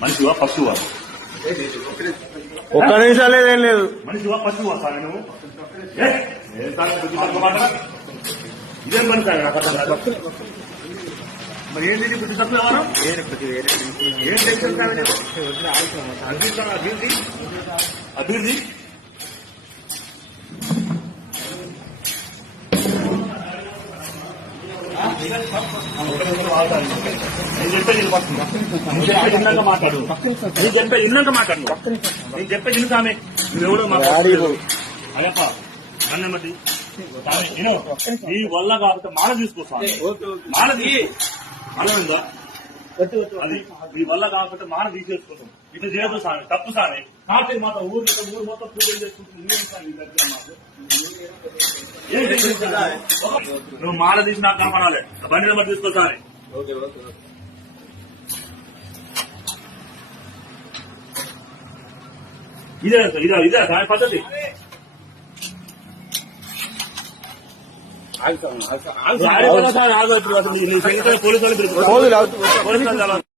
మనిషివా పశువా? ఒక్క నిమిషం లేదేం లేదు. మనిషివా పశువా సార్ నువ్వు? ఇదేం పని సార్ నాకు అర్థం కాదు. మరి ఏంటి బుద్ధి తక్కువ వ్యవహారం? ఏం చేస్తారు సార్ అభివృద్ధి అభివృద్ధి నేను చెప్పేది ఇన్నాక మాట్లాడు. నేను చెప్పేది ఇన్నాక మాట్లాడు. నేను చెప్పేది ఇను సామె. నువ్వెవడో మాట్లాడు. అదేప అన్నమటి నీ వల్ల కాకపోతే మాల తీసుకోసాను. మాల మాల ఉందా? అది మీ వల్ల కాకపోతే మాల తీసేసుకుంటాం. ఇట్లా చేయదు సామె, తప్పు సామె. కాబట్టి మాత్రం ఊరు మొత్తం పూజలు చేసుకుంటుంది. నువ్వు మాల తీసి నాకు కాపాడాలి. బండి నెంబర్ తీసుకోసారి. ఇదే ఇదే సామె పద్ధతి. పోలీసు